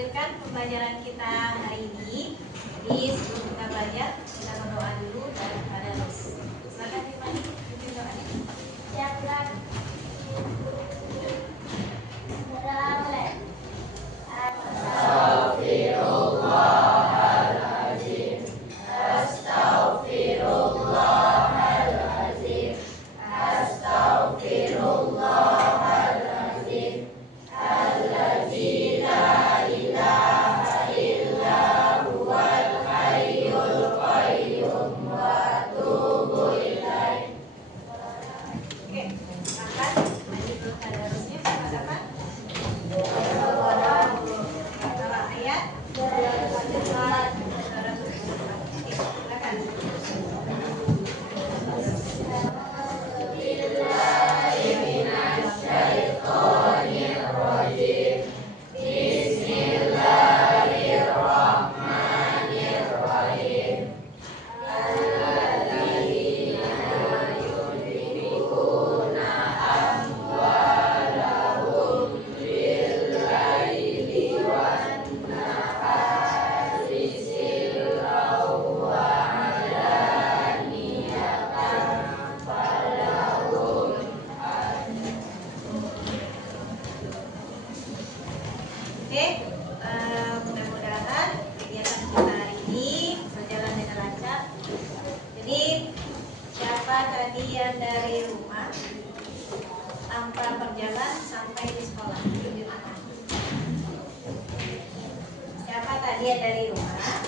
melanjutkan pembelajaran kita hari ini. Jadi sebelum kita belajar, kita berdoa dulu dan tadarus. Silakan Firmani, pimpin doanya. Ya, Tuhan. Berdoa mulai. Astaghfirullahaladzim. Astaghfirullahaladzim. Astaghfirullahaladzim. Alladzi la ilaha illa huwal hayyul qayyum wa atubu ilaih. Oke, silakan lanjut tadarusnya. Silakan. Salah ayat. Oke, silakan. Oke, mudah-mudahan kegiatan kita hari ini berjalan dengan lancar. Jadi, siapa tadi yang dari rumah tanpa berjalan sampai di sekolah? Tunjuk tangan. Siapa tadi yang dari rumah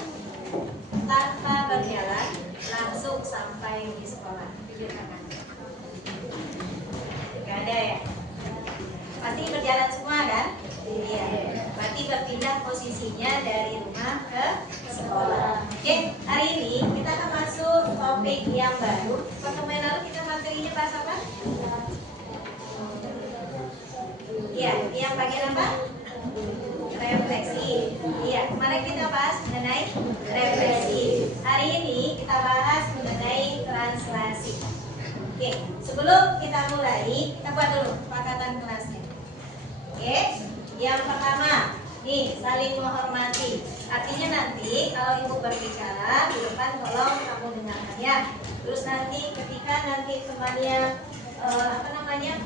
tanpa berjalan langsung sampai di sekolah? Tunjuk tangan. Gak ada ya? Pasti berjalan semua kan? Iya. Berarti berpindah posisinya dari rumah ke sekolah. Oke, hari ini kita akan masuk topik yang baru. Pertemuan lalu kita materinya bahas apa? Iya, yang bagian apa? Refleksi. Iya, kemarin kita bahas mengenai refleksi. Hari ini kita bahas mengenai translasi. Oke, sebelum kita mulai, kita buat dulu kesepakatan kelasnya. Oke, yang pertama, nih saling menghormati. Artinya nanti kalau ibu berbicara di depan, tolong kamu dengarkan ya. Terus nanti ketika nanti temannya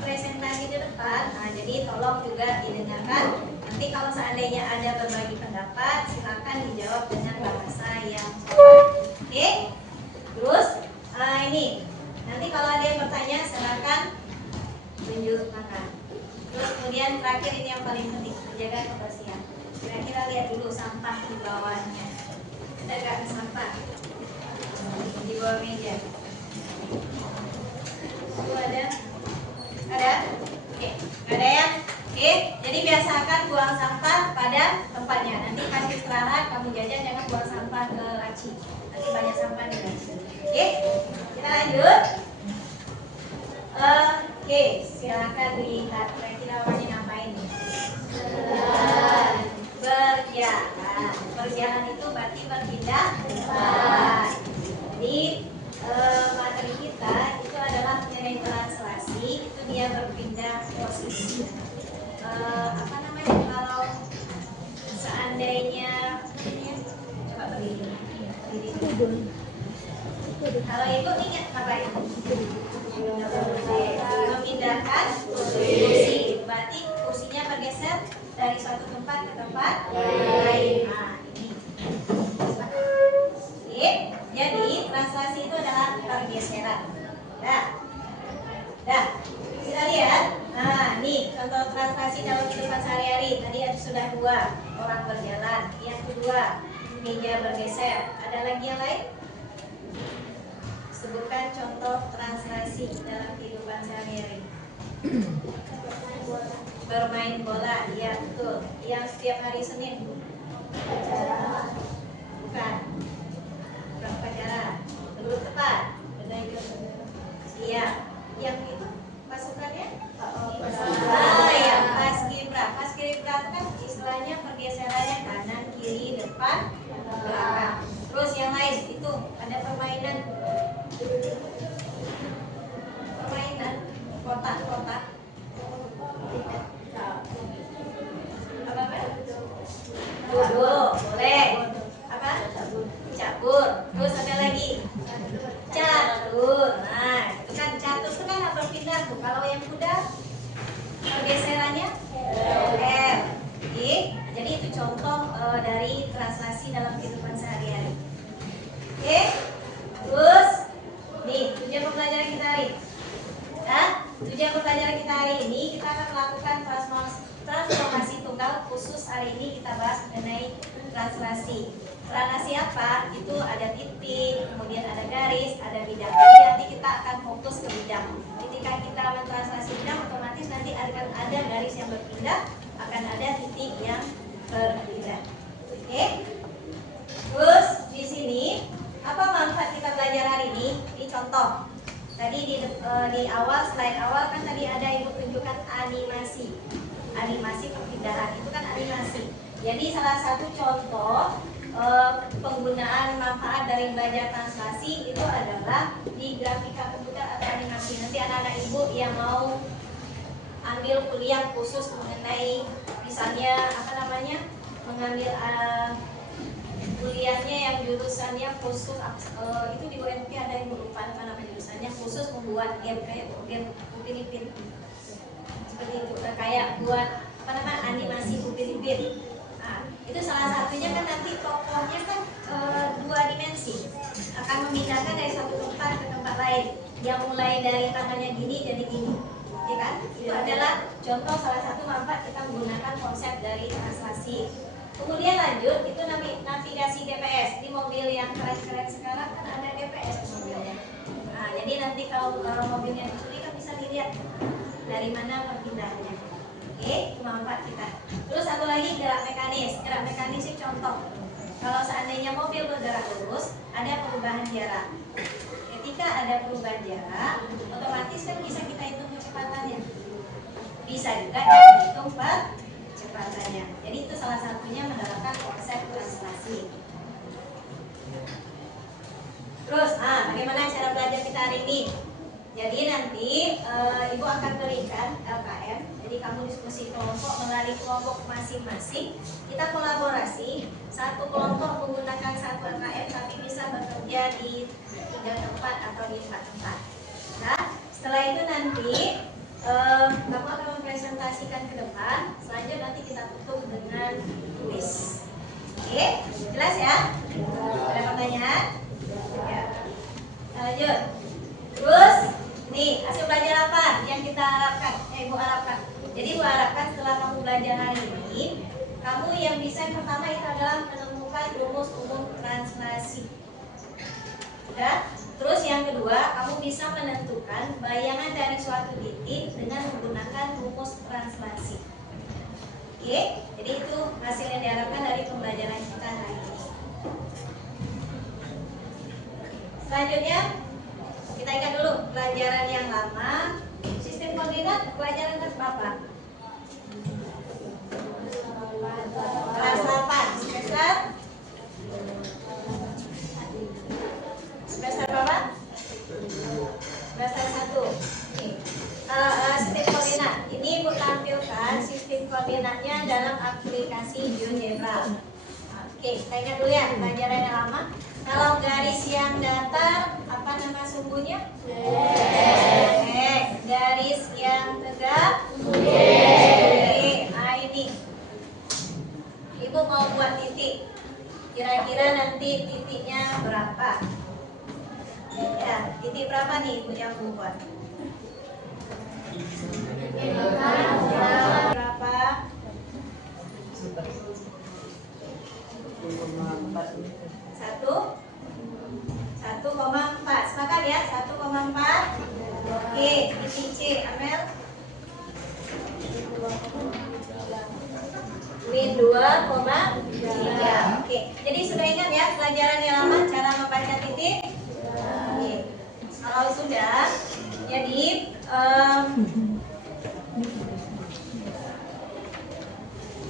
presentasi di depan, nah jadi tolong juga didengarkan. Nanti kalau seandainya ada berbagi pendapat, silakan dijawab dengan bahasa yang sopan. Oke, terus ini nanti kalau ada yang bertanya, silakan tunjuk tangan. Terus kemudian terakhir ini yang paling penting, menjaga kebersihan. Kira-kira lihat dulu sampah di bawahnya. Ada nggak sampah di bawah meja? Itu ada? Ada? Oke, nggak ada ya? Oke, jadi biasakan buang sampah pada tempatnya. Nanti pas istirahat kamu jajan jangan buang sampah ke laci. Nanti banyak sampah di laci. Oke, kita lanjut. Oke, silakan lihat kira-kira orangnya ngapain nih? Berjalan. Berjalan itu berarti berpindah tempat. Jadi materi kita itu adalah mengenai translasi. Itu dia berpindah posisi. Kalau seandainya coba berdiri. Kalau ibu ingat ngapain? Memindahkan kursi, berarti kursinya bergeser dari suatu tempat ke tempat lain. Nah, ini. Oke, jadi translasi itu adalah pergeseran. Dah, kita lihat. Nah, nih contoh translasi dalam kehidupan sehari-hari. Tadi sudah 2 orang berjalan. Yang kedua, meja bergeser. Ada lagi yang lain? Sebutkan contoh translasi dalam kehidupan sehari-hari. Bermain bola, iya betul. Yang setiap hari Senin. Bukan. Upacara. Belum tepat. Iya. Yang itu pasukannya? Yang paskibra. Paskibra itu kan istilahnya pergeserannya kanan, kiri, depan, belakang. Terus yang lain itu ada permainan kotak-kotak. Apa? jadi itu contoh dari translasi dalam kehidupan sehari-hari. Oke, terus nih tujuan pembelajaran kita hari ini. Tujuan pembelajaran kita hari ini kita akan melakukan transformasi tunggal, khusus hari ini kita bahas mengenai translasi. Translasi apa? Itu ada titik, kemudian ada garis, ada bidang. Jadi nanti kita akan fokus ke bidang. Ketika kita mentranslasi bidang, otomatis nanti akan ada garis yang berpindah, akan ada titik yang berpindah. Oke? Terus di sini apa manfaat kita belajar hari ini? Ini contoh. Tadi di awal, slide awal kan tadi ada ibu tunjukkan animasi. Animasi perpindahan itu kan animasi. Jadi salah satu contoh penggunaan manfaat dari belajar translasi itu adalah di grafika komputer atau animasi. Nanti anak-anak ibu yang mau ambil kuliah khusus mengenai misalnya mengambil kuliahnya yang jurusannya khusus itu di UMK ada yang lupa apa nama jurusannya, khusus membuat game kayak game Upin Ipin seperti itu, kayak buat animasi Upin Ipin. Itu salah satunya kan nanti tokohnya kan 2 dimensi, akan memindahkan dari satu tempat ke tempat lain, yang mulai dari tangannya gini jadi gini, ya kan? Itu adalah contoh salah satu manfaat kita menggunakan konsep dari translasi. Kemudian lanjut, itu navigasi GPS. Di mobil yang keren-keren sekarang kan ada GPS mobilnya. Jadi nanti kalau mobilnya dicuri kan bisa dilihat dari mana perpindahannya. Oke, itu manfaat kita. Terus satu lagi gerak mekanis. Gerak mekanis itu contoh. Kalau seandainya mobil bergerak lurus, ada perubahan jarak. Ketika ada perubahan jarak, otomatis kan bisa kita hitung kecepatannya. Bisa juga kita hitung kecepatannya. Jadi itu salah satunya menerapkan konsep translasi. Terus, bagaimana cara belajar kita hari ini? Jadi nanti ibu akan berikan LKM. Jadi kamu diskusi kelompok melalui kelompok masing-masing. Kita kolaborasi. Satu kelompok menggunakan satu LKM, tapi bisa bekerja di 3 tempat atau di 4 tempat. Nah, setelah itu nanti kamu akan mempresentasikan ke depan. Selanjutnya nanti kita tutup dengan kuis. Oke, jelas ya? Ada pertanyaan? Ya. Lanjut. Terus, nih hasil belajar apa yang kita harapkan? Ibu harapkan. Jadi ibu harapkan setelah kamu belajar hari ini, kamu yang bisa yang pertama itu adalah menemukan rumus umum translasi. Ya. Terus yang kedua, kamu bisa menentukan bayangan dari suatu titik dengan menggunakan rumus translasi. Oke, jadi itu hasil yang diharapkan dari pembelajaran kita hari ini. Selanjutnya, kita ingat dulu pelajaran yang lama. Sistem koordinat pelajaran kelas berapa? Kelas 8, semester berapa? Semester 1. Kalau sistem koordinat, ini ibu tampilkan sistem koordinatnya dalam aplikasi GeoGebra. Oke, kita ingat dulu ya pelajaran yang lama. Kalau garis yang datar, apa nama sumbunya? Garis yang tegak? Ini. Ibu mau buat titik. Kira-kira nanti titiknya berapa? Ya, titik berapa nih ibu yang mau buat? Berapa? 1,4. Sepakat ya? 1,4. Oke, titik C, Amel. Min 2,3. Oke, jadi sudah ingat ya pelajaran yang lama cara membaca titik? Oke. Kalau sudah, jadi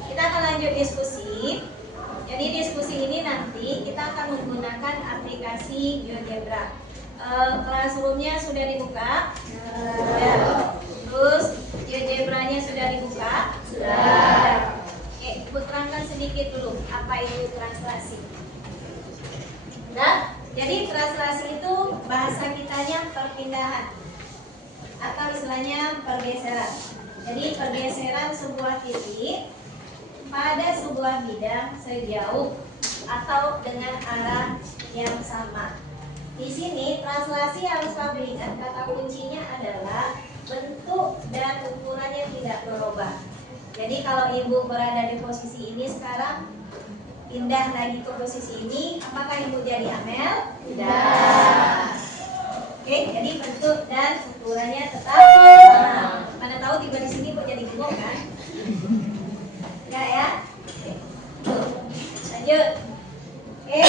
kita akan lanjut diskusi. Jadi diskusi ini nanti kita akan menggunakan aplikasi GeoGebra. Classroom-nya sudah dibuka? Sudah. Terus GeoGebra-nya sudah dibuka? Sudah. Oke, ibu terangkan sedikit dulu apa itu translasi. Nah, jadi translasi itu bahasa kitanya perpindahan atau istilahnya pergeseran. Jadi pergeseran sebuah titik pada sebuah bidang sejauh atau dengan arah yang sama. Di sini translasi harus kamu ingat, kata kuncinya adalah bentuk dan ukurannya tidak berubah. Jadi kalau ibu berada di posisi ini sekarang, pindah lagi ke posisi ini, apakah ibu jadi Amel? Tidak. Oke, jadi bentuk dan ukurannya tetap sama. Mana tahu tiba di sini kok jadi bingung kan? Enggak ya? Oke. Tuh. Lanjut. Oke.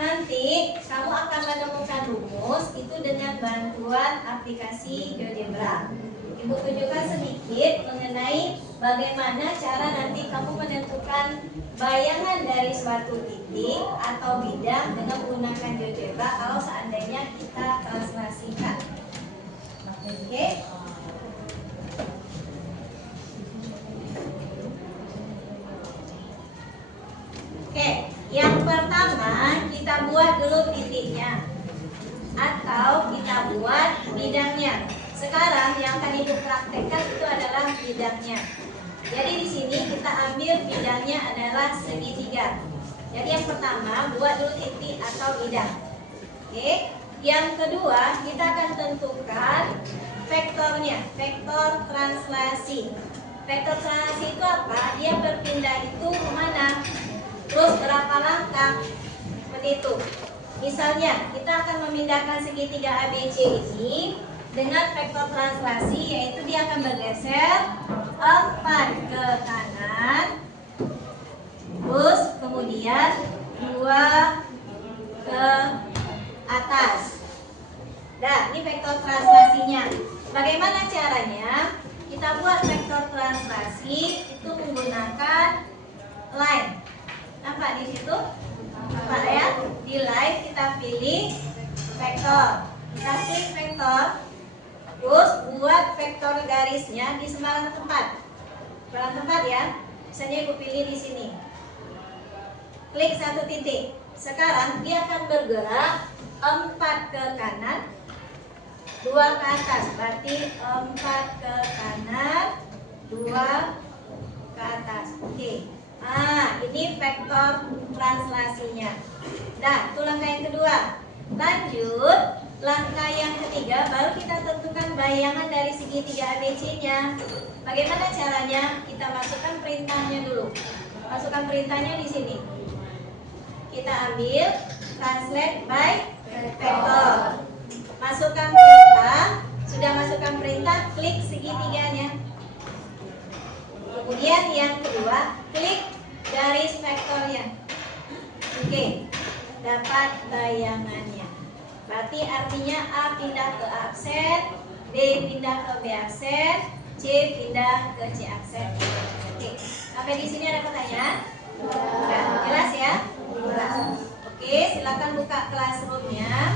Nanti kamu akan menemukan rumus itu dengan bantuan aplikasi GeoGebra. Ibu tunjukkan sedikit mengenai bagaimana cara nanti kamu menentukan bayangan dari suatu titik atau bidang dengan menggunakan GeoGebra kalau seandainya kita translasikan. Oke. Oke, yang pertama kita buat dulu titiknya atau kita buat bidangnya. Sekarang yang akan ibu praktekkan itu adalah bidangnya. Jadi di sini kita ambil bidangnya adalah segitiga. Jadi yang pertama buat dulu titik atau bidang. Oke. Yang kedua kita akan tentukan vektornya, vektor translasi. Vektor translasi itu apa? Dia berpindah itu kemana? Terus berapa langkah? Seperti itu. Misalnya kita akan memindahkan segitiga ABC ini dengan vektor translasi, yaitu dia akan bergeser 4 ke kanan, terus kemudian 2 ke atas. Nah, ini vektor translasinya. Bagaimana caranya? Kita buat vektor translasi itu menggunakan line. Nampak di situ? Nampak ya? Di line kita pilih vektor. Kita klik vektor. Terus buat vektor garisnya di sembarang tempat. Sembarang tempat ya. Misalnya ibu pilih di sini. Klik satu titik. Sekarang dia akan bergerak 4 ke kanan, 2 ke atas. Berarti 4 ke kanan, 2 ke atas. Oke. Ini vektor translasinya. Nah, itu langkah yang kedua. Lanjut, langkah yang ketiga, baru kita tentukan bayangan dari segitiga ABC-nya. Bagaimana caranya? Kita masukkan perintahnya dulu. Masukkan perintahnya di sini. Kita ambil translate by vector. Masukkan perintah. Sudah masukkan perintah, klik segitiganya. Kemudian yang kedua, klik garis vektornya. Oke, dapat bayangannya. Berarti artinya A pindah ke aksen, B pindah ke B aksen, C pindah ke C aksen. Oke, sampai di sini ada pertanyaan? Ya, jelas ya? Jelas. Oke, silakan buka classroom-nya.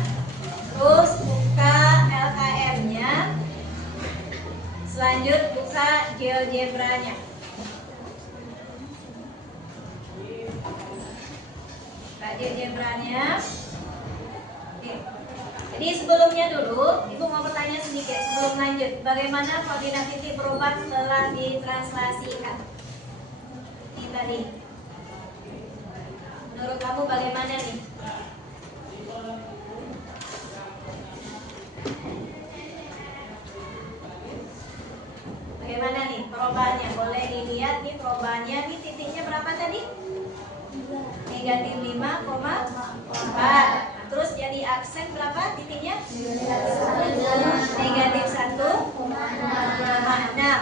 Terus buka LKM-nya. Selanjut buka GeoGebra-nya. Buka GeoGebra-nya. Oke. Jadi sebelumnya dulu, Ibu mau bertanya sedikit sebelum lanjut. Bagaimana koordinat titik berubah setelah ditranslasikan? Ini tadi. Menurut kamu bagaimana nih? Bagaimana nih perubahannya? Boleh dilihat nih perubahannya. Nih titiknya berapa tadi? Negatif 5,4. Terus jadi aksen berapa titiknya? Negatif 1,6.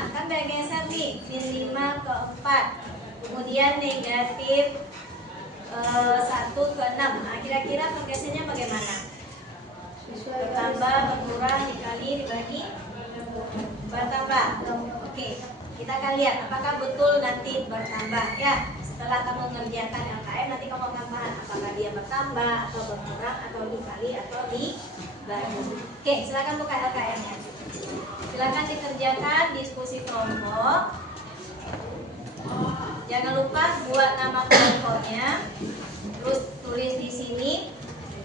Kan bergeser nih, min 5 ke 4. Kemudian negatif 1 ke 6. Nah, kira-kira pergesernya bagaimana? Bertambah, berkurang, dikali, dibagi, bertambah. Oke, kita akan lihat apakah betul nanti bertambah ya. Setelah kamu mengerjakan LKM, nanti kamu akan paham apakah dia bertambah atau berkurang atau dikali atau dibagi. Oke, silakan buka LKM-nya. Silakan dikerjakan diskusi kelompok. Jangan lupa buat nama kelompoknya. Terus tulis di sini.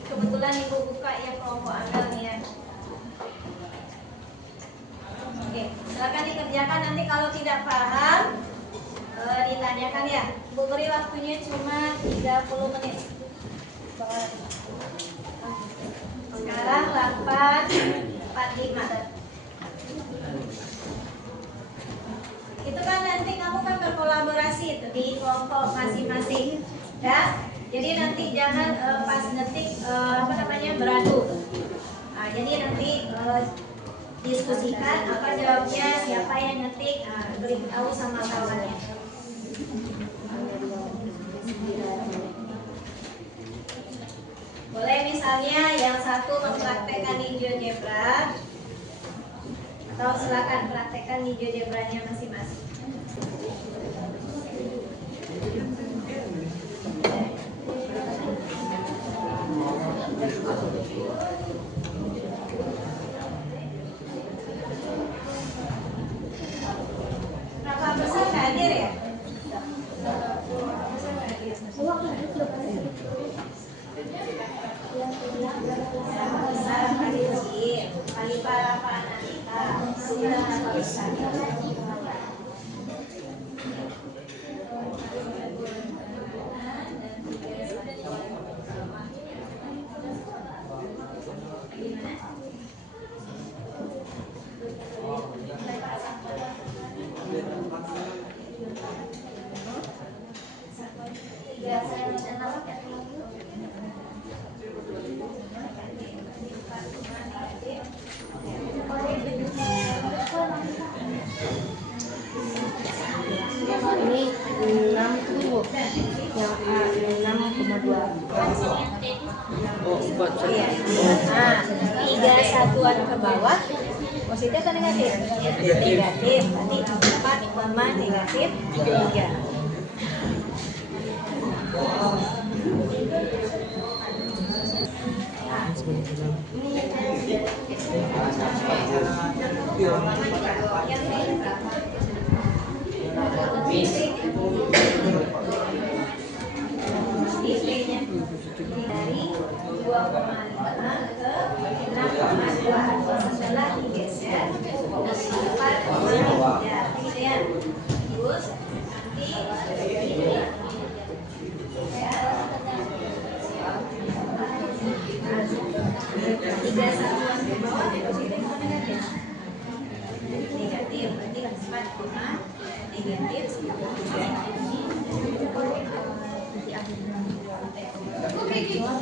Kebetulan Ibu buka yang kelompok amalnya. Oke, silakan dikerjakan. Nanti kalau tidak paham, ditanyakan ya. Bu beri waktunya cuma 30 menit. Sekarang 8.45. Itu kan nanti kamu kan berkolaborasi itu di kelompok masing-masing, ya. Jadi nanti jangan pas ngetik beradu. Nah, jadi nanti diskusikan apa jawabnya, siapa yang ngetik, beritahu sama kawannya. Boleh misalnya yang satu mempraktekkan GeoGebra, atau silakan praktekkan GeoGebra-nya masing-masing. Berapa besar nggak hadir ya? Besar kali kecil, kali para kita sudah bisa. Ini 6 tuh, yang A 6,2. Oh, buat saya. Nah, 3 satuan ke bawah, positif atau negatif? Negatif. Berarti 4, negatif 3. IP-nya dari 2,5 ke 6,2 setelah digeser 4,3 gitu ya. Terus nanti tiga satuan ke bawah positif atau negatif? Negatif, berarti 4, negatif 4,2.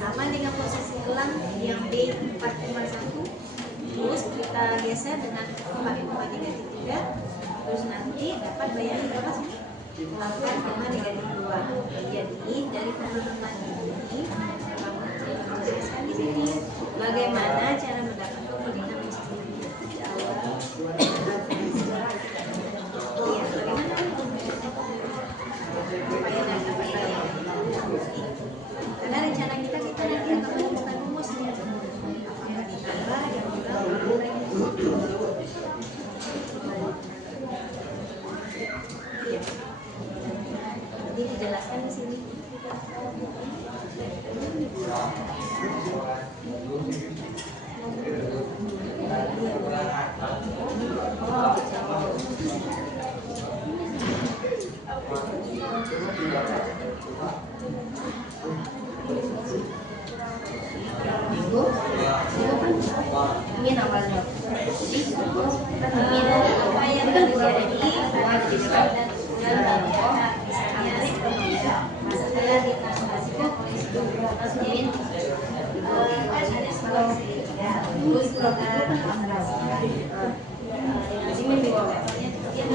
Sama dengan posisi gelang yang B4,1, terus kita geser dengan 4,3, terus nanti dapat bayarnya berapa sih? 8,2. Jadi dari pemahaman ini kamu tuliskan di sini bagaimana cara mendapatkan koordinat sistemnya. Supaya dapat bayar. Karena rencana kita nanti akan menemukan rumusnya. Apakah ditambah yang kurang. Jadi dijelaskan di sini. Ego kan ingin awalnya. Jadi kan ingin Upaya itu kan kurang terjadi pada siswa dan tujuan belajar misalnya seperti masalah di translasikan oleh sebuah pasien kan ada sebuah ya terus kita translasikan jadi membawa papernya kemudian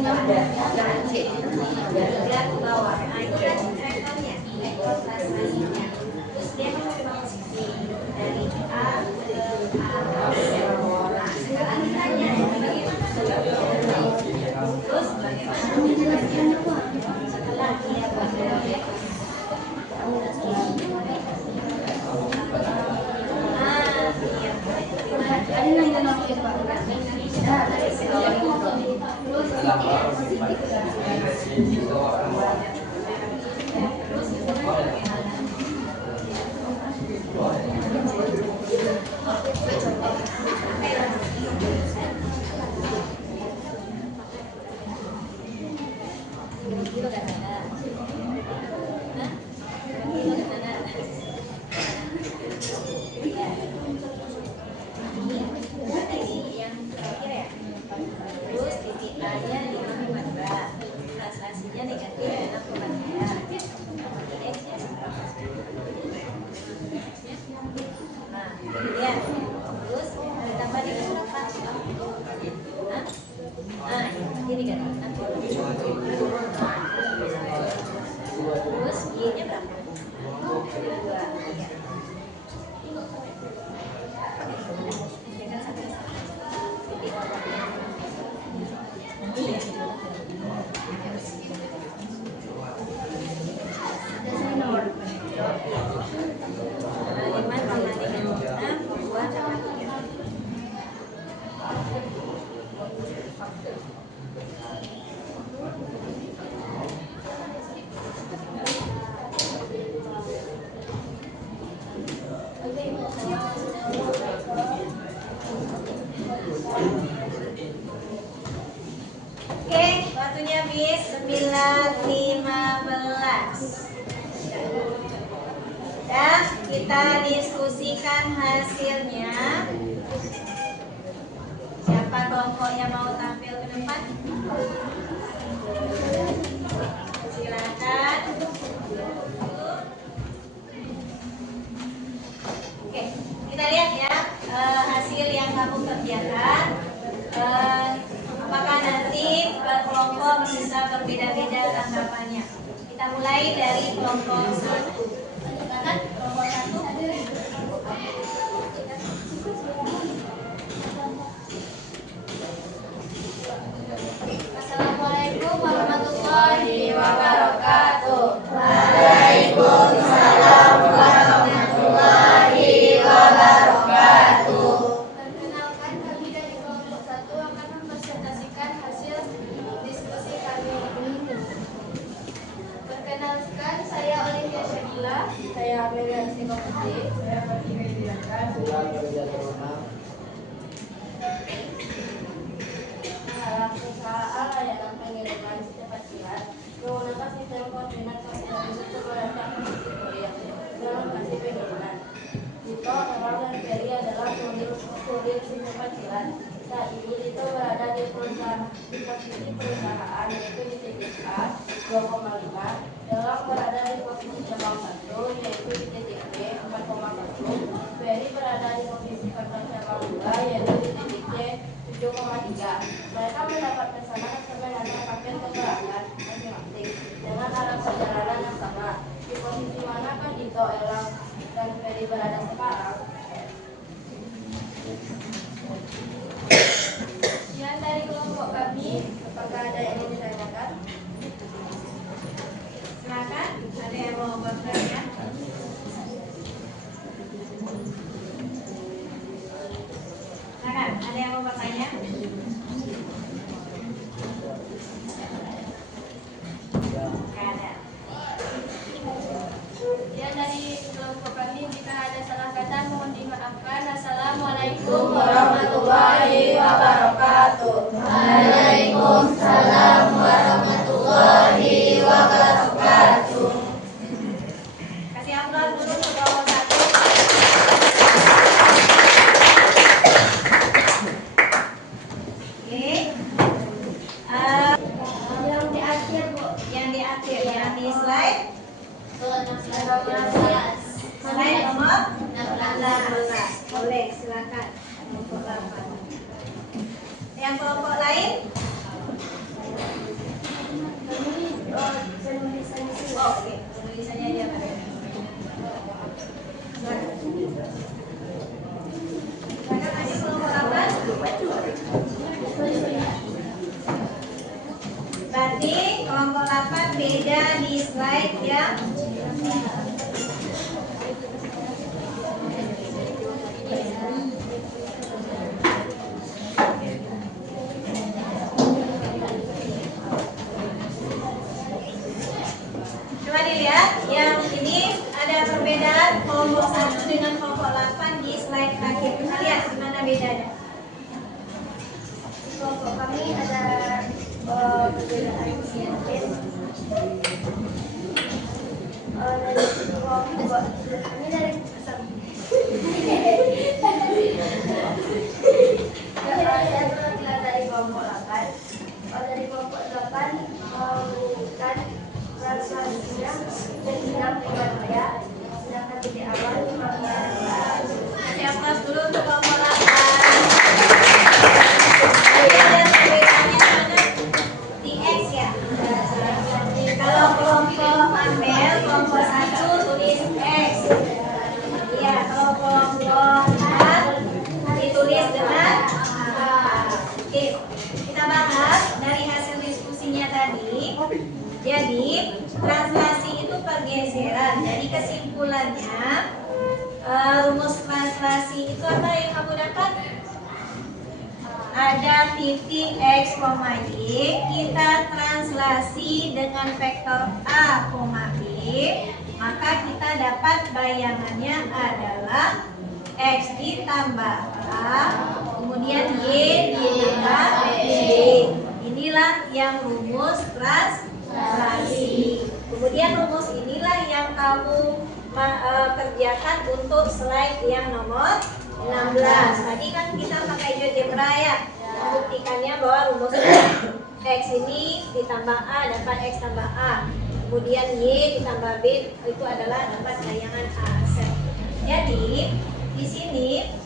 translasikan jangan cek. dia ke bawah. Nah itu kan vektornya, vektor translasinya. Terus dia kan memang posisi dari A ke A. Nah sekarang ditanya bagaimana terus bagaimana setelah dia bergerak vektor. Ada yang mau pakai Pak? Terus titik A-nya 5,2, translasinya negatif 6,3. X-nya seberapa? Nah, kemudian terus ditambah dengan berapa? Hah? Nah, ini negatif 6,3. Terus Y-nya berapa? 2. Dengan sampai titik bawahnya. Oke, waktunya bis 9.15. Dan kita diskusikan hasilnya. Siapa kelompok yang mau tampil ke depan? Silakan. Oke, kita lihat ya hasil yang kamu kerjakan. Apakah nanti per kelompok bisa berbeda-beda tanggapannya? Kita mulai dari kelompok 1. Silakan kelompok 1. Assalamualaikum warahmatullahi wabarakatuh. Waalaikumsalam warahmatullahi wabarakatuh. Perkenalkan, kami dari kelompok 1 akan mempresentasikan hasil diskusi kami. Perkenalkan, saya Olivia Syakila. Saya Amelia Singopati. Saya Fatimah Dilakan. Perusahaan layanan pengiriman cepat kilat menggunakan sistem koordinat untuk merasakan posisi kurir dalam kasih pengiriman. Dito, Elang, dan Ferry adalah kurir cepat kilat. Saat ini Dito berada di posisi perusahaan yaitu di titik A 2,5. Elang berada di posisi cabang 1 yaitu di titik B 4,1. Ferry berada di posisi kantor cabang 2 yaitu di titik C 7,3. Mereka mendapat pesanan sebenarnya paket keterangan masing-masing dengan arah perjalanan yang sama. Di posisi manakah Dito, Elang, dan Ferry berada sekarang? Sekian dari kelompok kami. Apakah ada yang ingin ditanyakan? Silakan, ada yang mau bertanya? Silakan, ada yang mau bertanya? Nggak ada. Sekian dari kelompok kami. Jika ada salah kata mohon dimaafkan. Assalamualaikum warahmatullahi wabarakatuh. Waalaikumsalam warahmatullahi wabarakatuh. Kasih aplaus dulu untuk kelompok 16. Boleh, silakan. Kelompok 8. Yang kelompok lain? Oh, oke. Penulisannya aja, Pak. Silakan. Silakan aja kelompok 8. Berarti kelompok 8 beda di slide yang coba dilihat, yang ini ada perbedaan kelompok 1 dengan kelompok 8 di slide terakhir. Kita lihat gimana bedanya. Kelompok kami ada perbedaan yang dari kelompok ini dari dari kelompok 8. Dari kelompok 8 memberikan translasinya dengan ya, sedangkan titik awal memberikan Siapa dulu untuk kelompok 8? Jadi ada perbedaannya mana? Di X ya. Kalau kelompok Amel, kelompok 1 tulis X. Iya, kalau kelompok 4 ditulis dengan A. Oke, kita bahas dari hasil diskusinya tadi. Jadi translasi itu pergeseran. Jadi kesimpulannya rumus translasi itu apa yang kamu dapat? Ada titik X, Y, kita translasi dengan vektor A, B, maka kita dapat bayangannya adalah X ditambah A, kemudian Y ditambah B. Inilah yang rumus translasi. Kemudian rumus inilah yang kamu kerjakan untuk slide yang nomor 16. Tadi kan kita pakai GeoGebra ya, membuktikannya bahwa rumus X ini ditambah A dapat X tambah A, kemudian Y ditambah B itu adalah dapat bayangan A. Jadi di sini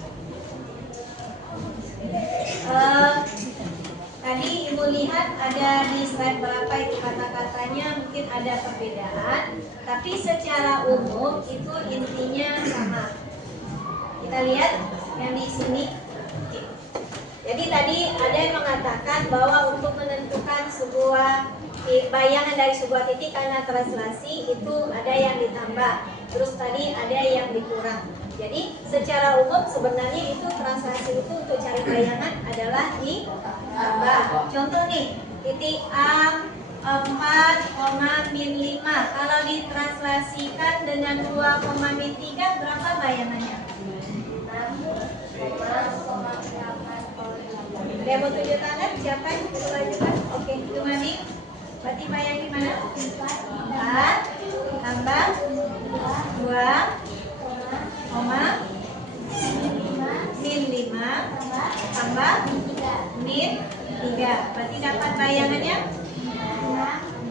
tadi Ibu lihat ada di slide berapa itu kata-katanya mungkin ada perbedaan, tapi secara umum itu intinya sama. Kita lihat yang di sini. Jadi tadi ada yang mengatakan bahwa untuk menentukan sebuah bayangan dari sebuah titik karena translasi itu ada yang ditambah, terus tadi ada yang dikurang. Jadi secara umum sebenarnya itu translasi itu untuk cari bayangan adalah ditambah. Contoh nih, titik A 4, min 5 kalau ditranslasikan dengan 2, min 3 berapa bayangannya? Ada yang mau tunjuk tangan? Siapa yang mau lanjutkan? Oke, Jumadi. Berarti bayang gimana? 4 tambah 2, min 5 tambah min 3. Berarti dapat bayangannya 6,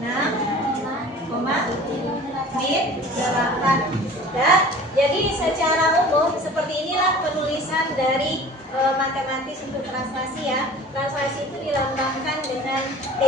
min 8. Nah, jadi secara umum seperti inilah penulisan dari matematis untuk translasi ya. Translasi itu dilambangkan dengan T.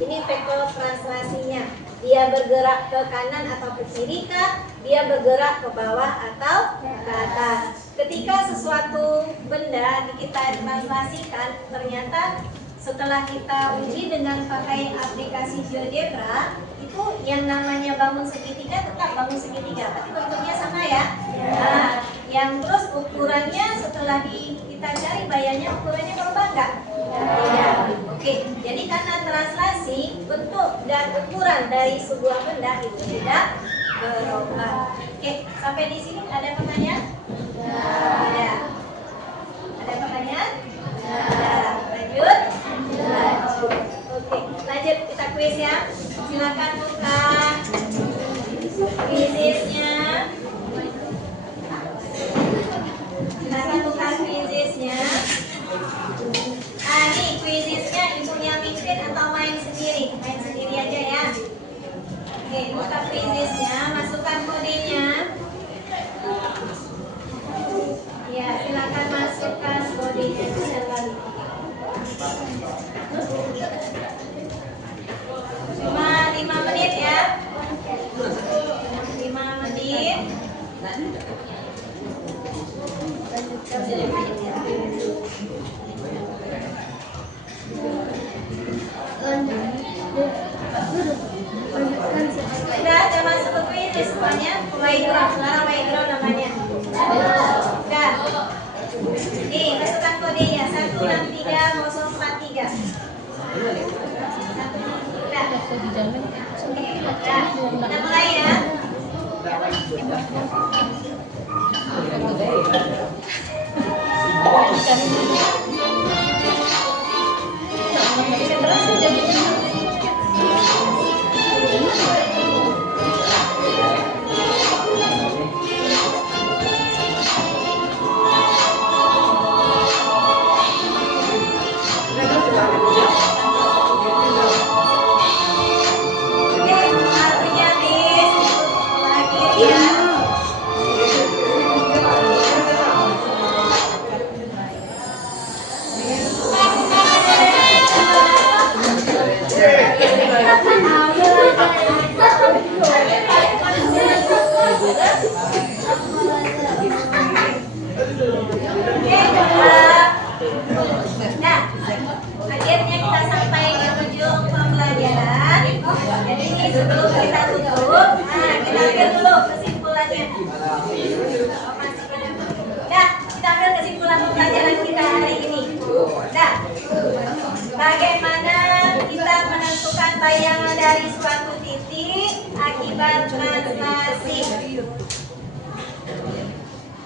Ini vektor translasinya. Dia bergerak ke kanan atau ke kiri kah? Dia bergerak ke bawah atau ke atas. Ketika sesuatu benda kita translasikan, ternyata setelah kita uji dengan pakai aplikasi GeoGebra, itu yang namanya bangun segitiga tetap bangun segitiga, tapi bentuknya sama ya. Nah, yang terus ukurannya setelah kita cari bayarnya ukurannya berubah nggak? Tidak. Oke, jadi karena translasi bentuk dan ukuran dari sebuah benda itu tidak berubah. Oke, sampai di sini ada pertanyaan? Ada. Ada pertanyaan? Ada. Lanjut? Oke, lanjut kita kuis ya. Silakan buka quizisnya. Silakan buka quizisnya. Nih quizisnya ibu yang mimpin atau main sendiri? Main sendiri aja ya. Oke, buka quizisnya, masukkan kodenya. Udah, udah masuk ke quiz semuanya. Pemain drum namanya. Udah. Nih, masukkan kodenya 163 Udah. Oke, udah. Kita mulai ya. Oke, artinya bis lagi ya. Nah, akhirnya kita sampai ke ujung pembelajaran. Jadi sebelum kita tutup, kita ambil dulu kesimpulannya. Nah, kita ambil kesimpulan pembelajaran kita hari ini. Nah, bagaimana kita menentukan bayangan dari suatu titik akibat translasi?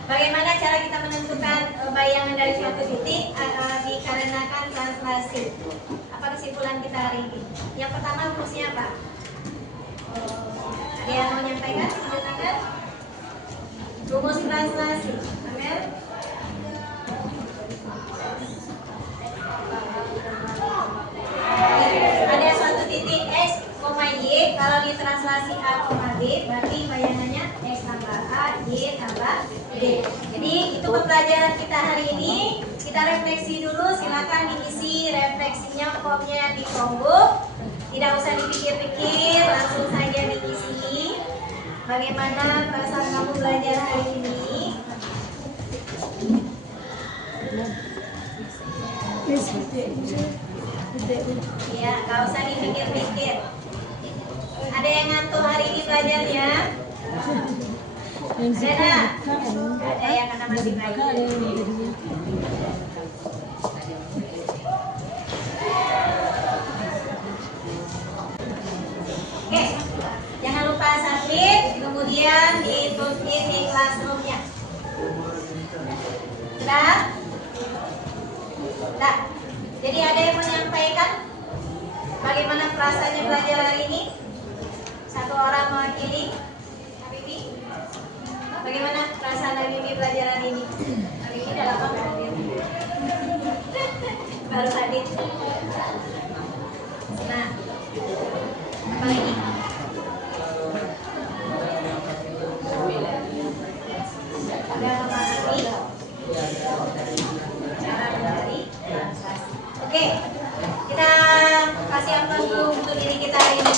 Bagaimana cara kita menentukan bayangan dari suatu titik dikarenakan translasi? Apa kesimpulan kita hari ini? Yang pertama rumusnya apa? Ada yang mau menyampaikan? Silakan. Rumus translasi. Amel? Ada suatu titik X, Y. Kalau ditranslasi A, B, berarti bayangannya X tambah A, Y tambah D. Jadi itu pembelajaran kita hari ini. Kita refleksi dulu. Silakan diisi refleksinya, formnya di Chromebook. Tidak usah dipikir-pikir, langsung saja diisi. Bagaimana perasaan kamu belajar hari ini? Ya, nggak usah dipikir-pikir. Ada yang ngantuk hari ini belajarnya? Ada? Ada yang karena masih bayi. Oke, jangan lupa submit, kemudian ditulis di classroom-nya. Sudah? Nah, jadi ada yang menyampaikan bagaimana perasaannya belajar hari ini? Satu orang mewakili. Habibi, bagaimana perasaan Habibi belajar hari ini? Habibi udah lama nggak hadir? Baru hadir. Nah, apa lagi? Sudah memahami cara mencari translasi. Oke, kita kasih aplaus dulu untuk diri kita hari ini.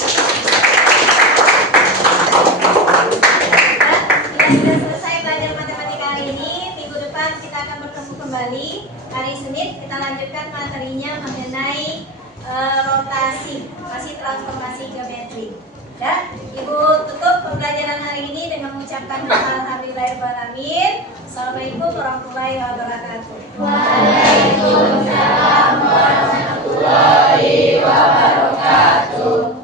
Sudah selesai belajar matematika hari ini. Minggu depan kita akan bertemu kembali. Hari Senin kita lanjutkan materinya mengenai rotasi, masih transformasi geometri. Dan Ibu tutup pembelajaran hari ini dengan mengucapkan alhamdulillahirobbilalamin. Assalamualaikum warahmatullahi wabarakatuh. Waalaikumsalam warahmatullahi wabarakatuh.